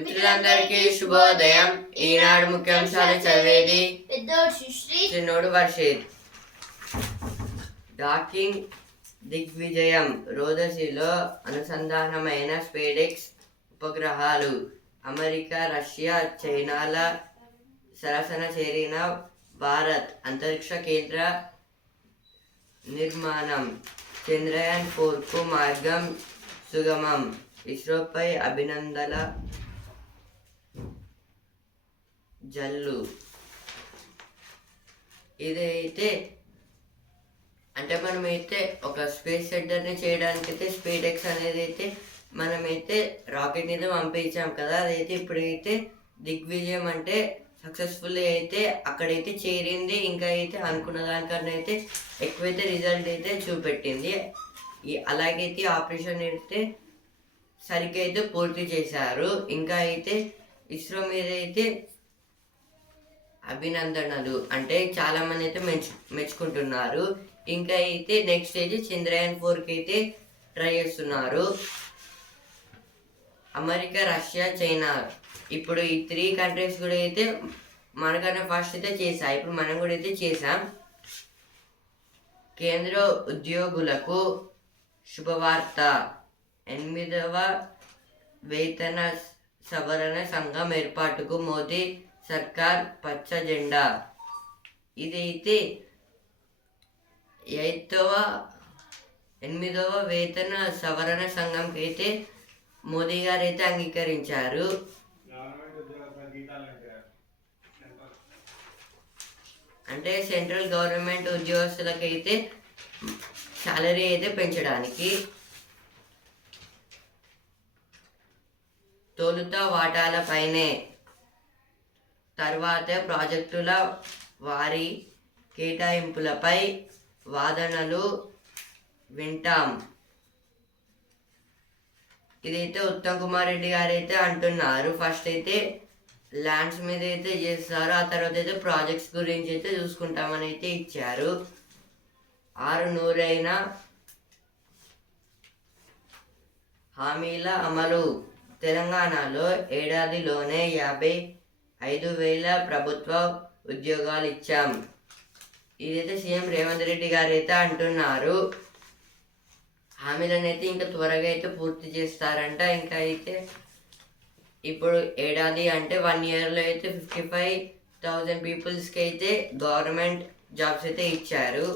మిత్రులందరికీ శుభోదయం. ఈనాడు ముఖ్యాంశాలు చదివేది పెద్దోడు సుశ్రీ, చిన్నోడు వర్షిత్. డాకింగ్ దిగ్విజయం. రోదసిలో అనుసంధానమైన స్పేడెక్స్ ఉపగ్రహాలు. అమెరికా, రష్యా, చైనాల సరసన చేరిన భారత్. అంతరిక్ష కేంద్ర నిర్మాణం. చంద్రయాన్ 4కు మార్గం సుగమం. ఇస్రోపై అభినందనల జల్లు. ఇదైతే అంటే మనమైతే ఒక స్పేస్ సెంటర్ని చేయడానికి అయితే స్పేస్ ఎక్స్ అనేది అయితే మనమైతే రాకెట్ మీద పంపించాం కదా, అదైతే ఇప్పుడైతే దిగ్విజయం అంటే సక్సెస్ఫుల్లీ అయితే అక్కడైతే చేరింది. ఇంకా అయితే అనుకున్న దానికన్నా అయితే ఎక్కువైతే రిజల్ట్ అయితే చూపెట్టింది. అలాగైతే ఆపరేషన్ అయితే సరిగ్గా అయితే పూర్తి చేశారు. ఇంకా అయితే ఇస్రో మీద అయితే అభినందనలు అంటే చాలా మంది అయితే మెచ్చుకుంటున్నారు. ఇంకా అయితే నెక్స్ట్ అయితే చంద్రయాన్ 4కి అయితే ట్రై చేస్తున్నారు. అమెరికా, రష్యా, చైనా ఇప్పుడు ఈ 3 కంట్రీస్ కూడా అయితే మనకన్నా ఫస్ట్ అయితే చేశాయి. ఇప్పుడు మనం కూడా అయితే చేసాం. కేంద్ర ఉద్యోగులకు శుభవార్త. 8వ వేతన సవరణ సంఘం ఏర్పాటుకు మోదీ సర్కార్ పచ్చ జెండా. ఇదైతే 8వ వేతన సవరణ సంఘంకి అయితే మోదీ గారు అయితే అంగీకరించారు. అంటే సెంట్రల్ గవర్నమెంట్ ఉద్యోగస్తులకైతే సాలరీ అయితే పెంచడానికి. తొలుత వాటాలపైనే, తర్వాత ప్రాజెక్టుల వారి కేటాయింపులపై వాదనలు వింటాం. ఇదైతే ఉత్తమ్ కుమార్ రెడ్డి గారు అయితే అంటున్నారు. ఫస్ట్ అయితే ల్యాండ్స్ మీద అయితే చేస్తారు, ఆ తర్వాత అయితే ప్రాజెక్ట్స్ గురించి అయితే చూసుకుంటామని అయితే ఇచ్చారు. 600 హామీల అమలు. తెలంగాణలో ఏడాదిలోనే 55,000 ప్రభుత్వ ఉద్యోగాలు ఇచ్చాం. ఇదైతే సీఎం రేవంత్ రెడ్డి గారు అయితే అంటున్నారు. హామీలను అయితే ఇంకా త్వరగా అయితే పూర్తి చేస్తారంట. ఇంకా అయితే ఇప్పుడు ఏడాది అంటే 1 ఇయర్లో అయితే 55,000 పీపుల్స్కి అయితే గవర్నమెంట్ జాబ్స్ అయితే ఇచ్చారు.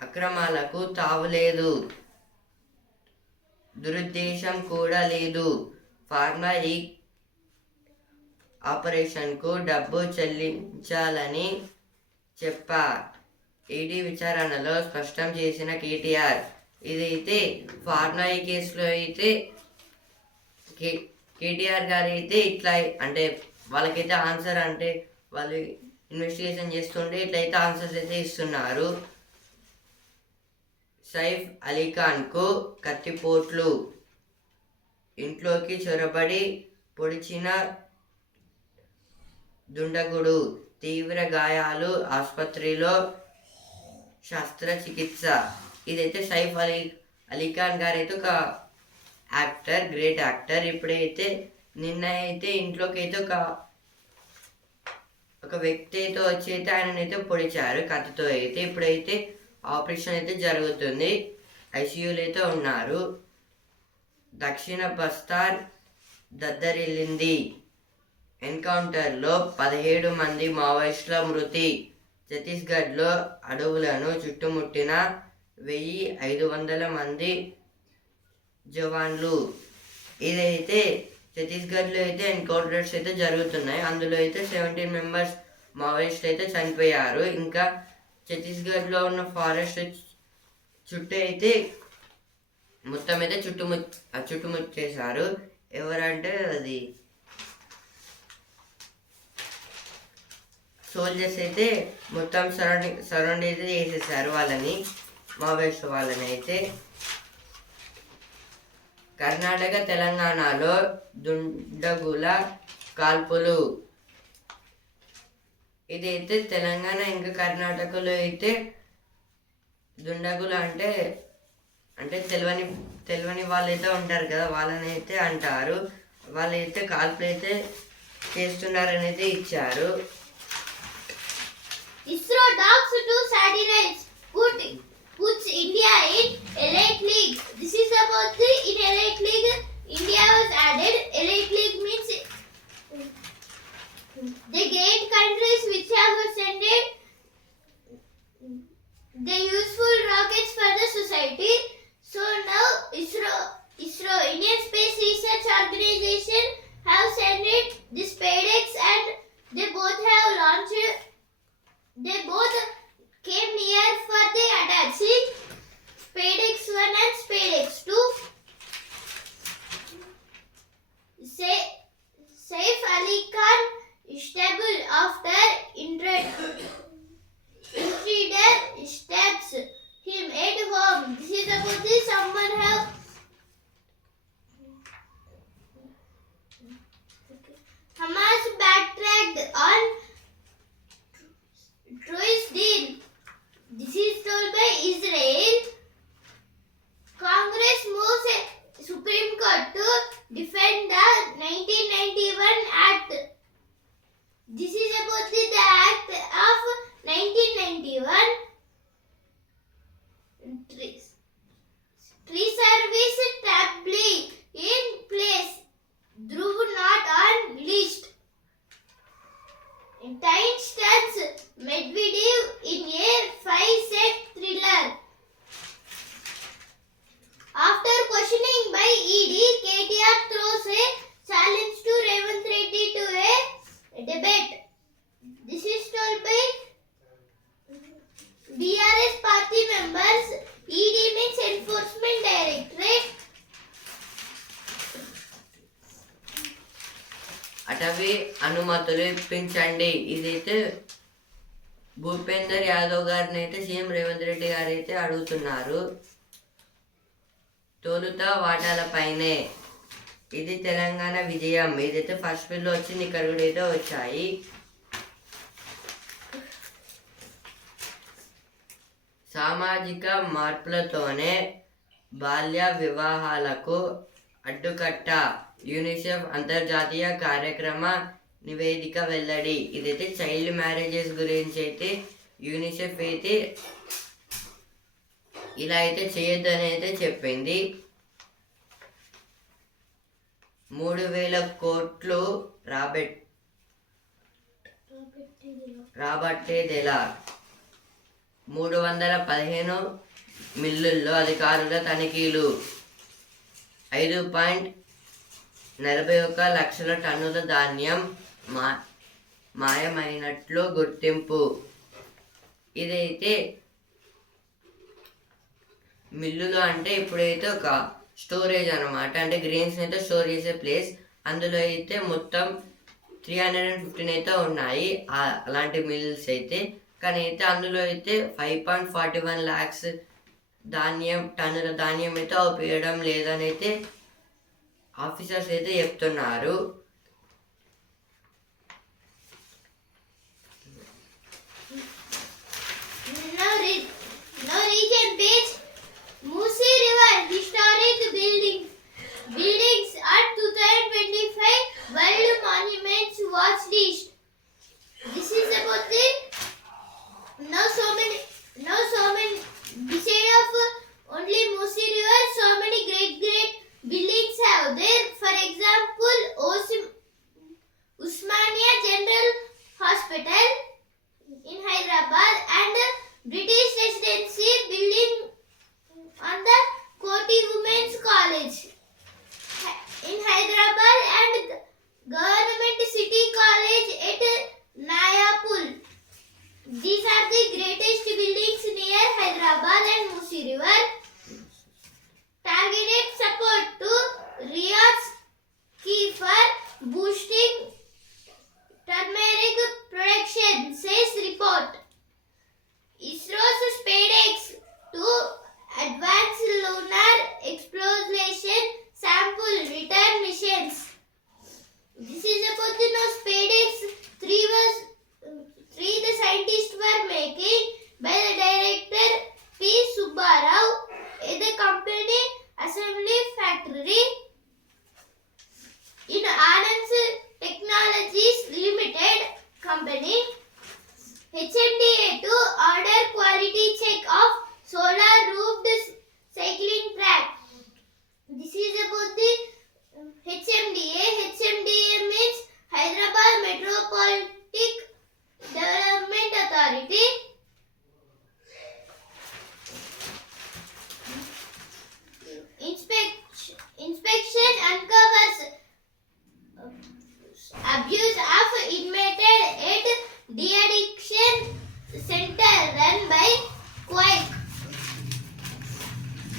అక్రమాలకు తావులేదు, దురుద్దేశం కూడా లేదు. ఫార్మా ఈ ఆపరేషన్కు డబ్బు చెల్లించాలని చెప్పా. ఈడీ విచారణలో స్పష్టం చేసిన కేటీఆర్. ఇదైతే ఫార్మా ఈ కేసులో అయితే కేటీఆర్ గారు అయితే ఇట్లా అంటే వాళ్ళకైతే ఆన్సర్ అంటే వాళ్ళు ఇన్వెస్టిగేషన్ చేస్తుంటే ఇట్లయితే ఆన్సర్స్ అయితే ఇస్తున్నారు. సైఫ్ అలీఖాన్కు కత్తిపోట్లు. ఇంట్లోకి చొరబడి పొడిచిన దుండగుడు. తీవ్ర గాయాలు, ఆసుపత్రిలో శస్త్రచికిత్స. ఇదైతే సైఫ్ అలీఖాన్ గారు అయితే ఒక యాక్టర్, గ్రేట్ యాక్టర్. ఇప్పుడైతే నిన్న అయితే ఇంట్లోకి అయితే ఒక వ్యక్తి అయితే వచ్చి అయితే ఆయననైతే పొడిచారు కత్తితో అయితే. ఇప్పుడైతే ఆపరేషన్ అయితే జరుగుతుంది, ఐసీయూలో అయితే ఉన్నారు. దక్షిణ బస్తార్ దద్దరిల్లింది. ఎన్కౌంటర్లో 17 మంది మావోయిస్టుల మృతి. ఛత్తీస్గఢ్లో అడవులను చుట్టుముట్టిన 1,500 మంది జవాన్లు. ఇదైతే ఛత్తీస్గఢ్లో అయితే ఎన్కౌంటర్స్ అయితే జరుగుతున్నాయి. అందులో అయితే 17 మెంబర్స్ మావోయిస్టులు అయితే చనిపోయారు. ఇంకా ఛత్తీస్గఢ్లో ఉన్న ఫారెస్ట్ చుట్టూ అయితే మొత్తం అయితే చుట్టుముట్టేశారు. ఎవరంటే అది సోల్జర్స్ అయితే మొత్తం సరౌండ్ అయితే చేసేసారు వాళ్ళని, మావోయిస్ట్ వాళ్ళని అయితే. కర్ణాటక, తెలంగాణలో దుండగుల కాల్పులు. ఇదైతే తెలంగాణ ఇంకా కర్ణాటకలో అయితే దుండగులు అంటే అంటే తెలియని వాళ్ళైతే ఉంటారు కదా, వాళ్ళని అయితే అంటారు. వాళ్ళైతే కాల్పులు అయితే చేస్తున్నారని అయితే ఇచ్చారు. ISRO talks to satellites puts India in Elite League. This is about the in Elite League. India was added. Elite League means the great countries which have sent the useful rockets for the society. So now ISRO Indian Space Research Organization have sent the SpaceX and they both have launched. They both came near for the attaching SpaceX 1 and SpaceX 2. Saif Ali Khan stable after intruder stabs him at home. This is about this someone have Hamas backtracked on truce deal. This is told by Israel. Congress moves Supreme Court to defend the 1991 Act. This is about the Act of 1991. Tree service tably in place. Dhruv not on list. Time stands Medvedev in a 5-set thriller. After questioning by ED, KTR throws a challenge to Revanth Reddy to a debate. This is told by BRS party members. ED means Enforcement Directorate. అటవీ అనుమతులు ఇప్పించండి. ఇదైతే భూపేందర్ యాదవ్ గారిని అయితే CM Revanth Reddy గారు అయితే అడుగుతున్నారు. తొలుత వాటాలపైనే ఇది తెలంగాణ విజయం. ఇదైతే ఫస్ట్ బిల్ వచ్చింది, ఇక్కడ కూడా అయితే వచ్చాయి. సామాజిక మార్పులతోనే బాల్య వివాహాలకు అడ్డుకట్ట. యూనిసెఫ్ అంతర్జాతీయ కార్యక్రమ నివేదిక వెల్లడి. ఇదైతే చైల్డ్ మ్యారేజెస్ గురించి అయితే యూనిసెఫ్ అయితే ఇలా అయితే చేయొద్దని అయితే చెప్పింది. 3,000 కోట్లు రాబట్టేదెలా? 315 మిల్లుల్లో అధికారుల తనిఖీలు. 5.41 లక్షల టన్నుల ధాన్యం మాయమైనట్లు గుర్తింపు. ఇదైతే మిల్లులు అంటే ఇప్పుడైతే ఒక స్టోరేజ్ అనమాట, అంటే గ్రెయిన్స్ అయితే స్టోర్ చేసే ప్లేస్. అందులో అయితే మొత్తం 315 అయితే ఉన్నాయి అలాంటి మిల్స్ అయితే. కానీ అయితే అందులో అయితే 5.41 lakhs టన్నుల ధాన్యం అయితే ఉపయోగం లేదని అయితే ఆఫీసర్స్ అయితే చెప్తున్నారు. Musi River Historic Buildings at 2025 World Monuments Watch List. This is about the now so many beside of only Musi River, so many great buildings have there. For example, Usmania General Hospital in Hyderabad and British Residency building on the Koti Women's College in Hyderabad and Government City College at Nayapur. These are the greatest buildings near Hyderabad and Musi River. Targeted support to Riyadh's key for boosting turmeric production, says report. ISRO's SpaceX to advance lunar exploration sample return missions. This is about the SpaceX 3 the scientists were making by the director P. Subbarao. The company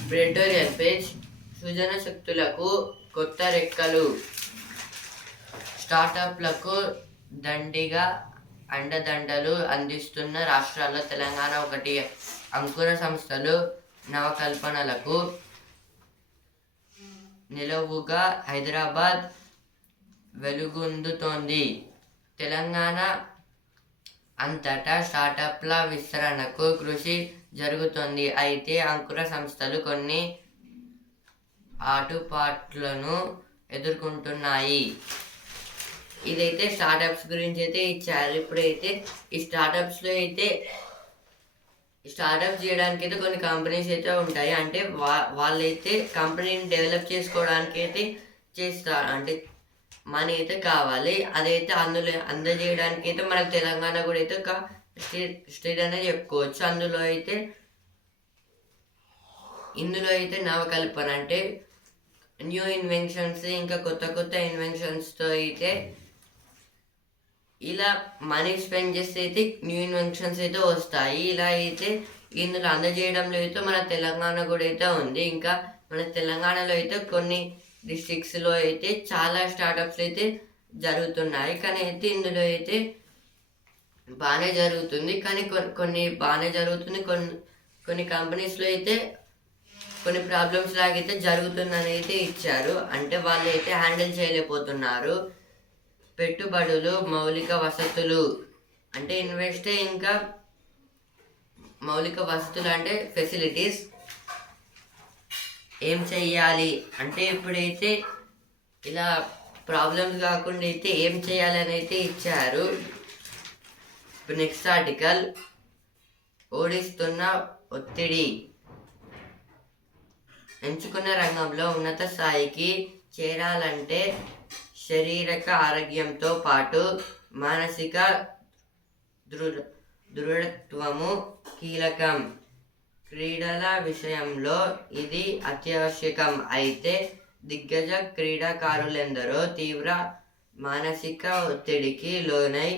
ప్రెటోరియల్ page సృజన శక్తులకు కొత్త రెక్కలు, స్టార్టప్లకు దండిగా అండదండలు అందిస్తున్న రాష్ట్రాల్లో తెలంగాణ ఒకటి. అంకుర సంస్థలు నవకల్పనలకు నిలవుగా హైదరాబాద్ వెలుగొందుతోంది. తెలంగాణ అంతటా స్టార్టప్ల విస్తరణకు కృషి జరుగుతోంది. అయితే అంకుర సంస్థలు కొన్ని ఆటుపాట్లను ఎదుర్కొంటున్నాయి. ఇదైతే స్టార్టప్స్ గురించి అయితే ఇచ్చారు. ఇప్పుడైతే ఈ స్టార్టప్స్లో అయితే స్టార్టప్ చేయడానికి అయితే కొన్ని కంపెనీస్ అయితే ఉంటాయి. అంటే వాళ్ళైతే కంపెనీని డెవలప్ చేసుకోవడానికి అయితే చేస్తారు. అంటే మనీ అయితే కావాలి. అదైతే అందులో అందజేయడానికి అయితే మనకు తెలంగాణ కూడా అయితే ఒక స్టేట్ అనేది చెప్పుకోవచ్చు. ఇందులో అయితే నవకల్పన అంటే న్యూ ఇన్వెన్షన్స్, ఇంకా కొత్త కొత్త ఇన్వెన్షన్స్తో అయితే ఇలా మనీ స్పెండ్ చేస్తే అయితే న్యూ ఇన్వెన్షన్స్ అయితే వస్తాయి. ఇలా అయితే ఇందులో అందజేయడంలో అయితే మన తెలంగాణ కూడా అయితే ఉంది. ఇంకా మన తెలంగాణలో అయితే కొన్ని డిస్ట్రిక్ట్స్లో అయితే చాలా స్టార్టప్స్ అయితే జరుగుతున్నాయి. కానీ అయితే ఇందులో అయితే బాగానే జరుగుతుంది. కానీ కొన్ని బాగానే జరుగుతుంది, కొన్ని కంపెనీస్లో అయితే కొన్ని ప్రాబ్లమ్స్ లాగైతే జరుగుతుందని అయితే ఇచ్చారు. అంటే వాళ్ళు అయితే హ్యాండిల్ చేయలేకపోతున్నారు. పెట్టుబడులు, మౌలిక వసతులు అంటే ఇన్వెస్ట్, ఇంకా మౌలిక వసతులు అంటే ఫెసిలిటీస్ ఏం చెయ్యాలి అంటే ఇప్పుడైతే ఇలా ప్రాబ్లమ్స్ కాకుండా అయితే ఏం చేయాలి అని అయితే ఇచ్చారు. ఇప్పుడు నెక్స్ట్ ఆర్టికల్, ఓడిస్తున్న ఒత్తిడి. ఎంచుకున్న రంగంలో ఉన్నత స్థాయికి చేరాలంటే శారీరక ఆరోగ్యంతో పాటు మానసిక దృఢత్వము కీలకం. క్రీడల విషయంలో ఇది అత్యావశ్యకం. అయితే దిగ్గజ క్రీడాకారులెందరో తీవ్ర మానసిక ఒత్తిడికి లోనై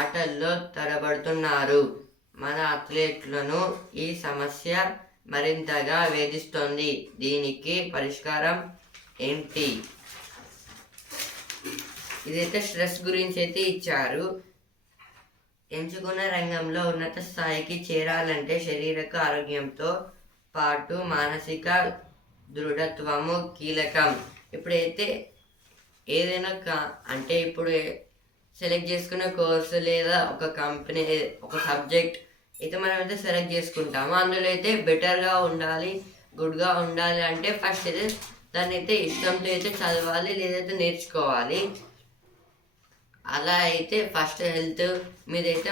ఆటల్లో తడబడుతున్నారు. మన అథ్లెట్లను ఈ సమస్య మరింతగా వేధిస్తోంది. దీనికి పరిష్కారం ఏంటి? ఇదైతే స్ట్రెస్ గురించి అయితే ఇచ్చారు. ఎంచుకున్న రంగంలో ఉన్నత స్థాయికి చేరాలంటే శారీరక ఆరోగ్యంతో పాటు మానసిక దృఢత్వము కీలకం. ఇప్పుడైతే ఏదైనా అంటే ఇప్పుడు సెలెక్ట్ చేసుకున్న కోర్సు లేదా ఒక కంపెనీ, ఒక సబ్జెక్ట్ అయితే మనం అయితే సెలెక్ట్ చేసుకుంటాము. అందులో అయితే బెటర్గా ఉండాలి, గుడ్గా ఉండాలి అంటే ఫస్ట్ అయితే దాన్ని అయితే ఇష్టంతో అయితే చదవాలి, లేదైతే నేర్చుకోవాలి. అలా అయితే ఫస్ట్ హెల్త్ మీద అయితే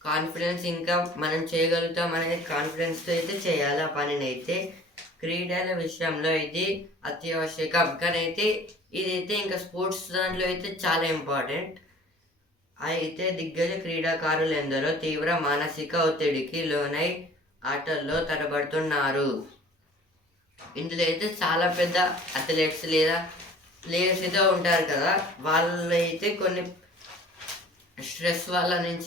కాన్ఫిడెన్స్, ఇంకా మనం చేయగలుగుతాం అనేది కాన్ఫిడెన్స్తో అయితే చేయాలి ఆ పనిని. అయితే క్రీడల విషయంలో ఇది అత్యావశ్యకం. కానీ అయితే ఇదైతే ఇంకా స్పోర్ట్స్ దాంట్లో అయితే చాలా ఇంపార్టెంట్. అయితే దిగ్గజ క్రీడాకారులు ఎందరో తీవ్ర మానసిక ఒత్తిడికి లోనై ఆటల్లో తడబడుతున్నారు. ఇందులో అయితే చాలా పెద్ద అథ్లెట్స్ లేదా ప్లేయర్స్ అయితే ఉంటారు కదా, వాళ్ళు అయితే కొన్ని స్ట్రెస్ వల్ల నేను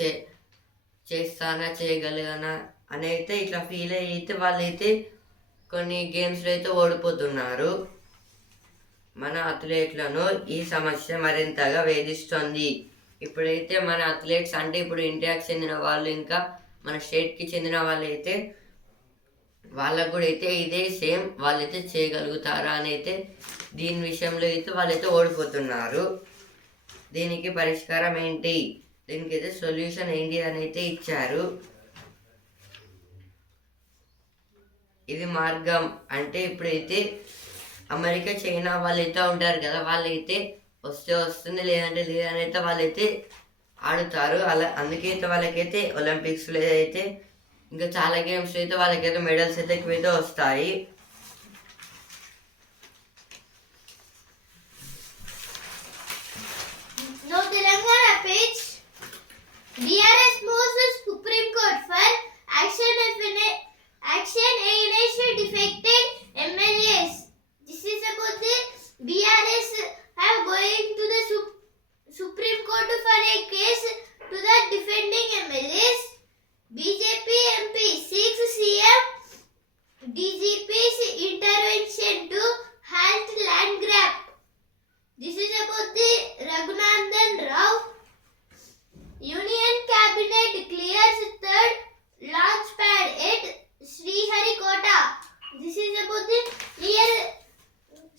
చేస్తానా, చేయగలిగానా అని అయితే ఇట్లా ఫీల్ అయితే వాళ్ళైతే కొన్ని గేమ్స్లో అయితే ఓడిపోతున్నారు. మన అథ్లెట్లను ఈ సమస్య మరింతగా వేధిస్తుంది. ఇప్పుడైతే మన అథ్లెట్స్ అంటే ఇప్పుడు ఇండియాకి చెందిన వాళ్ళు, ఇంకా మన స్టేట్కి చెందిన వాళ్ళు అయితే వాళ్ళకు కూడా అయితే ఇదే సేమ్ వాళ్ళైతే చేయగలుగుతారా అని అయితే దీని విషయంలో అయితే వాళ్ళైతే ఓడిపోతున్నారు. దీనికి పరిష్కారం ఏంటి, దీనికి అయితే సొల్యూషన్ ఏంటి అని అయితే ఇచ్చారు. ఇది మార్గం అంటే ఇప్పుడైతే అమెరికా, చైనా వాళ్ళైతే ఉంటారు కదా, వాళ్ళైతే వస్తే వస్తుంది, లేదంటే లేదని అయితే వాళ్ళైతే ఆడుతారు. అలా అందుకే అయితే వాళ్ళకైతే ఒలింపిక్స్లో అయితే ఇంకా చాలా గేమ్స్ అయితే వాళ్ళకైతే మెడల్స్ అయితే ఎక్కువైతే వస్తాయి. Now Telangana page. DRS moves the Supreme Court for action against defected MLAs. This is about the BRS have going to the Supreme Court for a case to the defending MLAs. BJP MP seeks CM DGP's intervention to halt land grab. This is about the Raghunandan Rao. Union Cabinet clears third launch pad at Sriharikota. This is about the near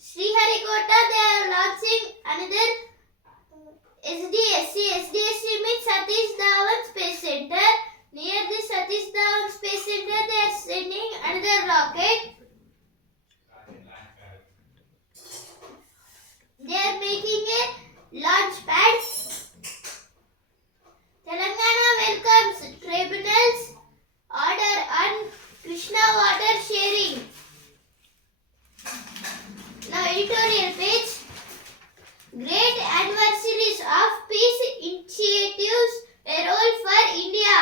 Sriharikota. They are launching another SDSC means Satish Dhawan Space Center. Near the Satish Dhawan Space Center, they are sending another rocket. They are making a launch pad. Telangana welcomes tribunal's order on Krishna water sharing. Now editorial page. Great anniversaries of peace initiatives, a role for India.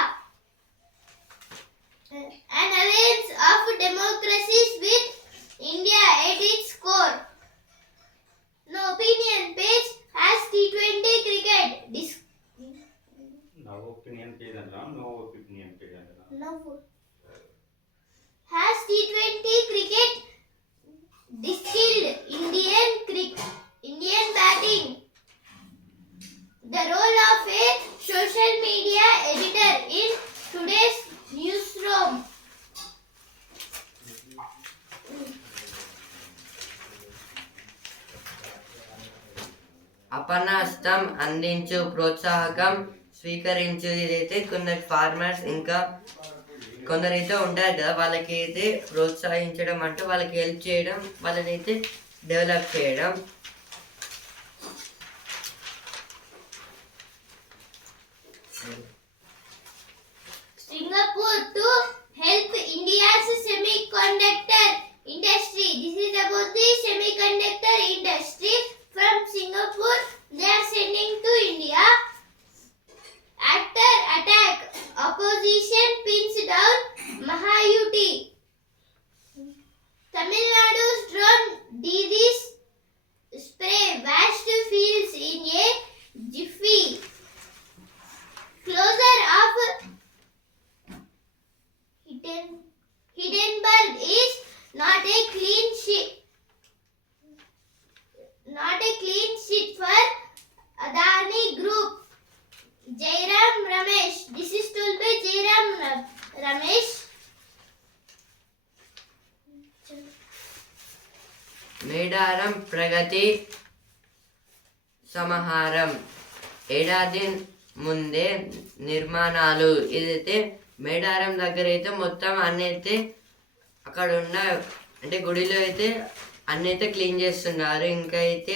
An alliance of democracies with India at its core. No opinion page has T20 cricket. No opinion page and no opinion page and No. Has T20 cricket distilled Indian batting. The role of a social media editor in today's newsroom. అపనస్తం అందించు ప్రోత్సాహకం స్వీకరించు. ఇదైతే కొందరు farmers ఇంకా కొందరైతే ఉంటారు కదా, వాళ్ళకి అయితే ప్రోత్సహించడం అంటే వాళ్ళకి హెల్ప్ చేయడం, వాళ్ళని అయితే డెవలప్ చేయడం. Singapore to help India's semiconductor industry. This is about the semiconductor industry from Singapore. They are sending to India. Actor attack. Opposition pins down Mahayuti. Tamil Nadu's drone Didis spray vast fields in a jiffy. Closure of Hindenburg is not a clean sheet. Not a clean sheet for Adani Group. Jairam Ramesh. This is told by Jairam Ramesh. Medaram ప్రగతి సమాహారం. ఏడాది ముందే నిర్మాణాలు. ఇదైతే మేడారం దగ్గర అయితే మొత్తం అన్నీ అయితే అక్కడ ఉన్న అంటే గుడిలో అయితే అన్నీ అయితే క్లీన్ చేస్తున్నారు. ఇంకా అయితే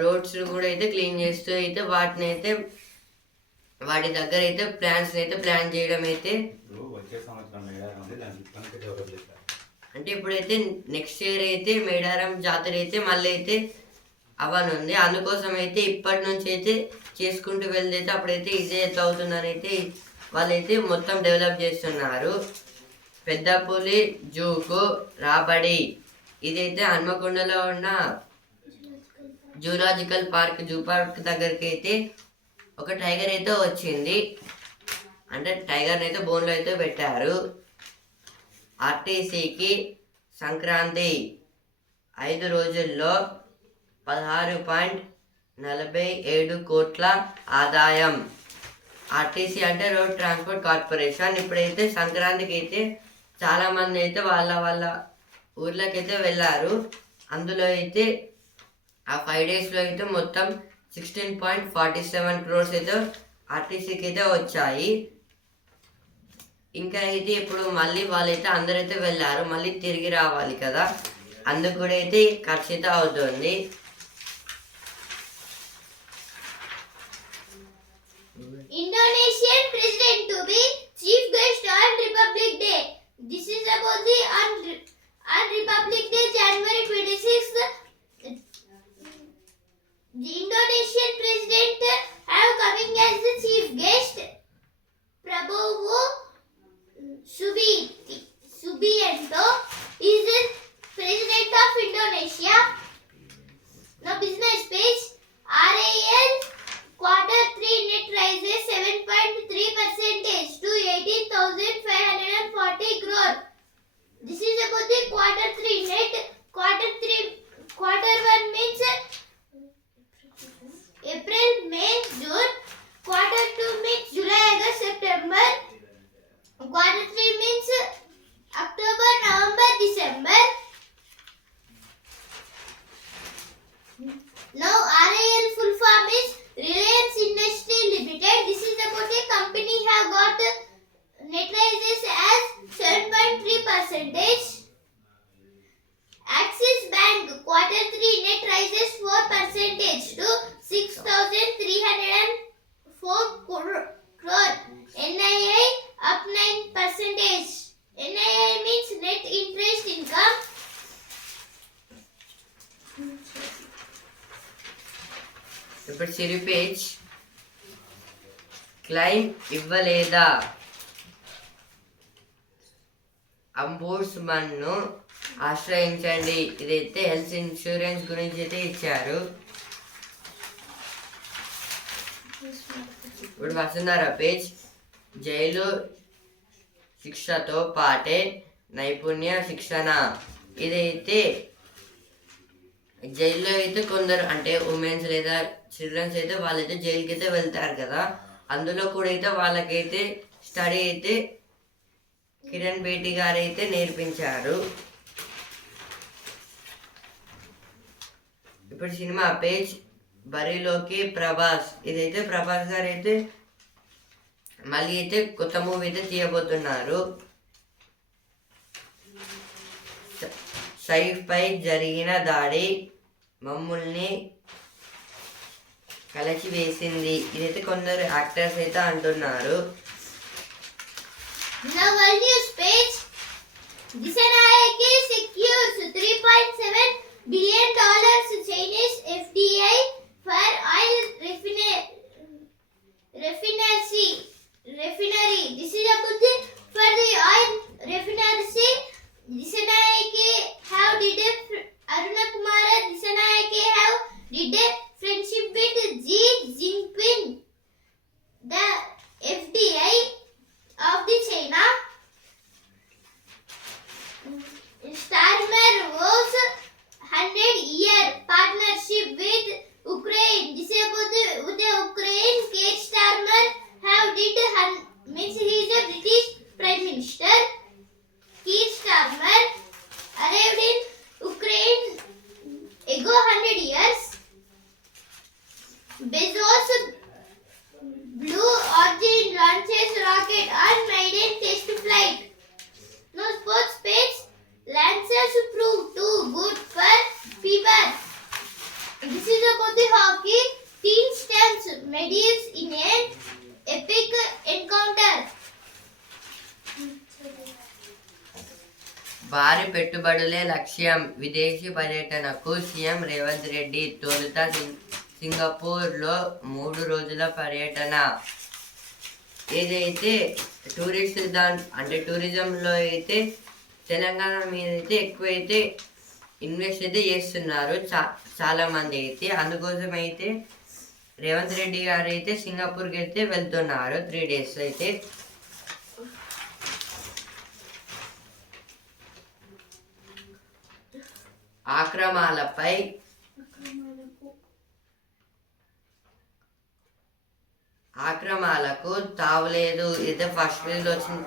రోడ్స్ కూడా అయితే క్లీన్ చేస్తూ అయితే వాటిని అయితే వాటి దగ్గర అయితే ప్లాన్స్ అయితే ప్లాన్ చేయడం అయితే వచ్చే సంవత్సరం మేడారం ఉంది, దానికి ఇప్పటికే డెవలప్ చేస్తారు. అంటే ఇప్పుడైతే నెక్స్ట్ ఇయర్ అయితే మేడారం జాతర అయితే మళ్ళీ అయితే అవ్వనుంది. అందుకోసం అయితే ఇప్పటి నుంచి అయితే చేసుకుంటూ వెళ్తే అప్పుడైతే ఇదే ఎట్లా అవుతుందని అయితే వాళ్ళైతే మొత్తం డెవలప్ చేస్తున్నారు. పెద్దపులి జూకు రాబడి. ఇదైతే హన్మకొండలో ఉన్న జూలాజికల్ పార్క్ జూ పార్క్ దగ్గరికి అయితే ఒక టైగర్ అయితే వచ్చింది. అంటే టైగర్ని అయితే బోన్లో అయితే పెట్టారు. ఆర్టీసీకి సంక్రాంతి 5 రోజుల్లో 16.47 కోట్ల ఆదాయం. ఆర్టీసీ అంటే రోడ్ ట్రాన్స్పోర్ట్ కార్పొరేషన్. ఇప్పుడైతే సంక్రాంతికి అయితే చాలామంది అయితే వాళ్ళ ఊర్లకైతే వెళ్ళారు. అందులో అయితే ఆ 5 డేస్లో అయితే మొత్తం 16.47 crores అయితే ఆర్టీసీకి అయితే వచ్చాయి. ఇంకా అయితే ఇప్పుడు మళ్ళీ వాళ్ళైతే అందరైతే వెళ్ళారు, మళ్ళీ తిరిగి రావాలి కదా, అందుకు కూడా అయితే ఖర్చు అయితే అవుతుంది. Indonesian president to be chief guest on Republic Day. This is about the on Republic Day, January 26th. The Indonesian president have coming as the chief guest. Prabowo Subianto is the president of Indonesia. Now business page. RAL Q3 net rises 7.3% to 18,540 crore. This is percentage to 6,304 crore. NII up 9%. NII means net interest income. ఇప్పుడు సిరి page claim ఇవ్వలేదా అంబుడ్స్మన్ను ఆశ్రయించండి. ఇదైతే health insurance గురించి అయితే ఇచ్చారు. ఇప్పుడు వస్తున్నారా page jail శిక్షతో పాటే నైపుణ్య శిక్షణ. ఇదైతే జైల్లో అయితే కొందరు అంటే ఉమెన్స్ లేదా చిల్డ్రన్స్ అయితే వాళ్ళైతే జైలుకి అయితే వెళ్తారు కదా, అందులో కూడా అయితే వాళ్ళకైతే స్టడీ అయితే కిరణ్ బేటి గారు అయితే నేర్పించారు. ఇప్పుడు సినిమా పేజ్ బరిలోకి ప్రభాస్. ఇదైతే ప్రభాస్ గారు అయితే మళ్ళీ అయితే కొత్త మూవీ అయితే తీయబోతున్నారు. సైఫ్ పై జరిగిన దాడి మమ్మల్ని కలచి వేసింది. ఇదైతే కొందరు యాక్టర్స్ అయితే అంటున్నారు. Now world news page. Disanayake secures $3.7 billion Chinese FDI for oil refinery. This is about for the oil refinery. Disanayake have did Aruna Kumara Disanayake have did a friendship with Xi Jinping. The FDI of the China. Starmer was 100-year partnership with Ukraine. This is about the Ukraine. Keir Starmer have did means he is a British Prime Minister. Keir Starmer arrived in Ukraine ago 100 years. Bezos Blue Origin launches rocket on maiden test flight. No sports page. Lancers prove too good for fever. This is about the hockey. Team stands medals in an epic encounter. భారీ పెట్టుబడులే లక్ష్యం. విదేశీ పర్యటనకు CM Revanth Reddy తొలుత సింగపూర్లో 3 రోజుల పర్యటన. ఏదైతే tourist అంటే టూరిజంలో అయితే తెలంగాణ మీద అయితే ఎక్కువైతే ఇన్వెస్ట్ అయితే చేస్తున్నారు చాలామంది అయితే. అందుకోసం అయితే రేవంత్ రెడ్డి గారు అయితే సింగపూర్కి అయితే వెళ్తున్నారు 3 days అయితే. ఆక్రమాలకు తావులేదు. అయితే ఫస్ట్ పేజ్ వచ్చింది.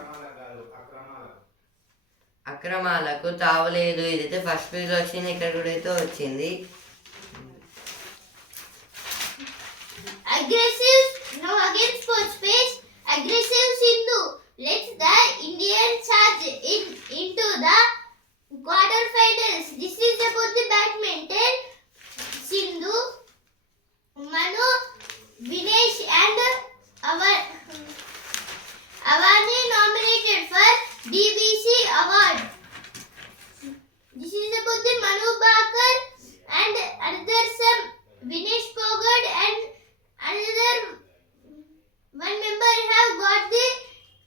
అక్రమాలకు తావులేదు. ఇదైతే ఫస్ట్ పేజ్ వచ్చింది. ఇక్కడ కూడా అయితే వచ్చింది. Aggressive. Now again sports page. Aggressive Sindhu lets the Indian charge into the quarterfinals. This is about the badminton. Sindhu, Manu, Vinesh and Avani nominated for DBC award. This is about the Manu Bakar and another some Vinesh Pogod and another one member have got the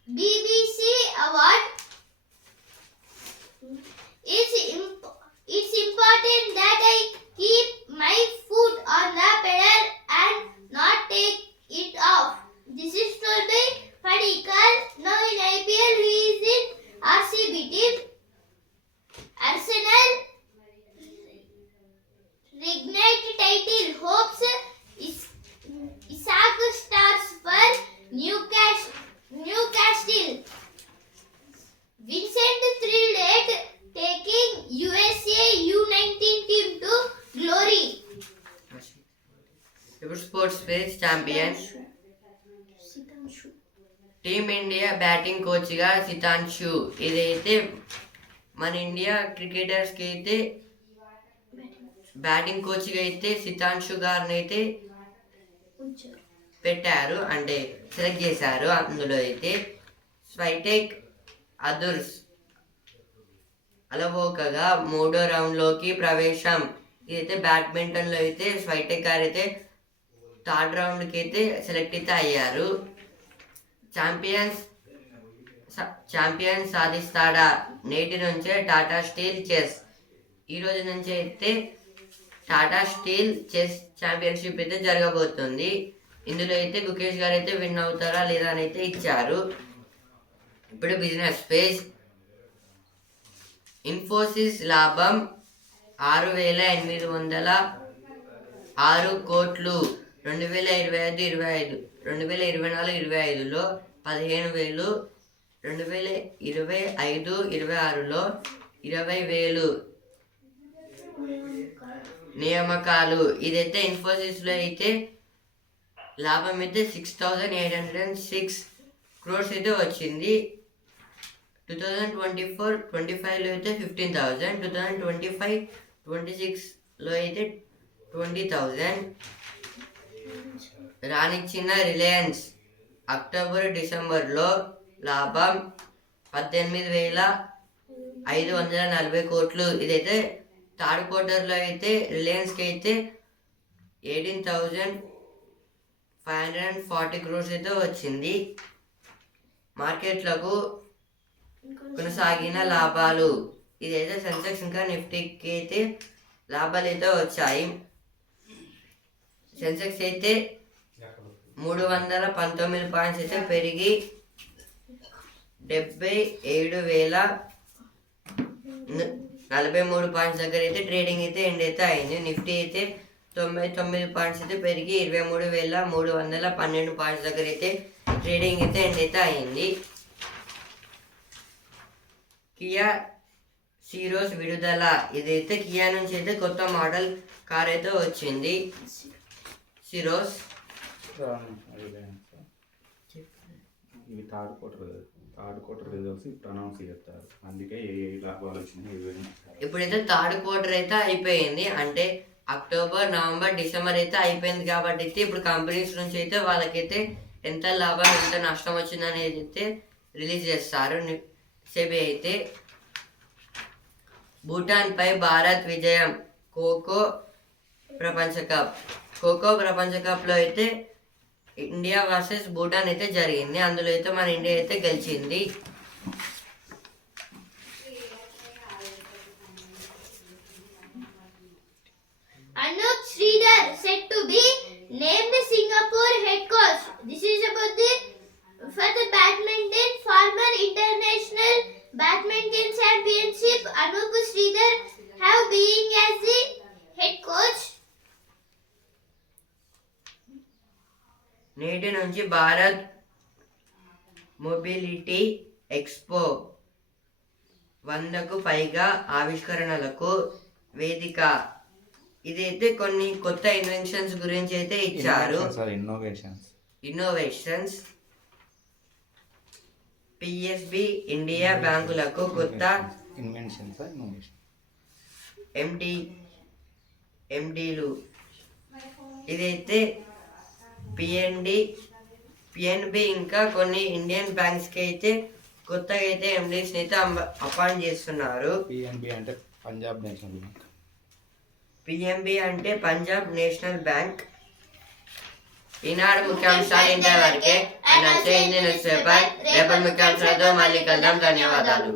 BBC award. It's important that I keep my foot on the pedal and not take it off. This is told by Padikar. Now in IPL he is in RCB team. Arsenal reignite title hopes. Isaac stars for Newcastle. Vincent thrilled at taking USA U19 team to glory. ఇప్పుడు sports page champion. Team India batting కోచ్గా సితాంశు. ఇదైతే మన India క్రికెటర్స్కి అయితే batting కోచ్గా అయితే సితాంశు గారిని అయితే పెట్టారు, అంటే సెలెక్ట్ చేశారు. అందులో అయితే స్వైటెక్ అదుర్స్ అలవోకగా 3వ రౌండ్లోకి ప్రవేశం. ఇదైతే బ్యాడ్మింటన్లో అయితే స్వైటెక్ గారు అయితే 3rd రౌండ్కి అయితే సెలెక్ట్ అయితే అయ్యారు. ఛాంపియన్స్ సాధిస్తాడా? నేటి నుంచే టాటా స్టీల్ చెస్, ఈ రోజు నుంచి అయితే టాటా స్టీల్ చెస్ ఛాంపియన్షిప్ అయితే జరగబోతుంది. ఇందులో అయితే గుకేష్ గారు అయితే విన్ అవుతారా లేదా అని అయితే ఇచ్చారు. ఇప్పుడు బిజినెస్ పేజ్. ఇన్ఫోసిస్ లాభం 6,806 కోట్లు 2024-25లో 15,000, 2025-26లో 20,000 నియామకాలు. ఇదైతే ఇన్ఫోసిస్లో అయితే లాభం అయితే 6,806 crores అయితే వచ్చింది. 2024-25లో అయితే 15,000, 2025-26లో అయితే 20,000 రానిచ్చిన రిలయన్స్ అక్టోబర్-డిసెంబర్లో లాభం 18,540 కోట్లు. ఇదైతే 3rd క్వార్టర్లో అయితే రిలయన్స్కి అయితే 18,540 crores అయితే వచ్చింది. మార్కెట్లకు కొనసాగిన లాభాలు. ఇదైతే సెన్సెక్స్ ఇంకా నిఫ్టీకి అయితే లాభాలు అయితే వచ్చాయి. సెన్సెక్స్ అయితే 319 పాయింట్స్ అయితే పెరిగి 77,043 పాయింట్స్ దగ్గర అయితే ట్రేడింగ్ అయితే ఎండ్ అయితే అయింది. నిఫ్టీ అయితే 99 పాయింట్స్ అయితే పెరిగి 23,312 పాయింట్స్ దగ్గర అయితే ట్రేడింగ్ అయితే ఎండ్ అయితే అయింది. కియా సిరోస్ విడుదల. ఇదైతే కియా నుంచి అయితే కొత్త మోడల్ కార్ అయితే వచ్చింది, సిరోస్. ఇవి థర్డ్ క్వార్టర్ రిజల్ట్స్ ఇప్పుడు అనౌన్స్ చేస్తారు, అందుకే ఏ లాభాలు వచ్చినాయి. ఇప్పుడైతే 3rd క్వార్టర్ అయితే అయిపోయింది, అంటే అక్టోబర్, నవంబర్, డిసెంబర్ అయితే అయిపోయింది కాబట్టి అయితే ఇప్పుడు కంపెనీస్ నుంచి అయితే వాళ్ళకైతే ఎంత లాభం ఎంత నష్టం వచ్చిందనేది అయితే రిలీజ్ చేస్తారు. సెబీ అయితే భూటాన్పై భారత్ విజయం. ఖోఖో ప్రపంచ కప్లో అయితే ఇండియా వర్సెస్ భూటాన్ అయితే జరిగింది. అందులో అయితే మన ఇండియా అయితే గెలిచింది. Anup Sridhar said to be named Singapore head coach. This is about for the badminton former international badminton championship. Anup Sridhar have being as the head coach. నేటి నుంచి భారత్ మొబిలిటీ ఎక్స్పో 100కు పైగా ఆవిష్కరణలకు వేదిక. ఇదైతే కొన్ని కొత్త ఇన్వెన్షన్స్ గురించి అయితే ఇచ్చారు. ఇన్నోవేషన్స్. పిఎస్బి ఇండియా బ్యాంకులకు కొత్త ఎండీలు. ఇదైతే పిఎన్బి ఇంకా కొన్ని ఇండియన్ బ్యాంక్స్కి అయితే కొత్తగా అయితే ఎండీస్ని అయితే అపాయింట్ చేస్తున్నారు. పిఎన్బి అంటే పంజాబ్ నేషనల్ బ్యాంక్. పిఎంబి అంటే పంజాబ్ నేషనల్ బ్యాంక్. ఈనాడు ముఖ్యాంశాలు ఇంతవరకే. రేపటి ముఖ్యాంశాలతో మళ్ళీ కలుద్దాం. ధన్యవాదాలు.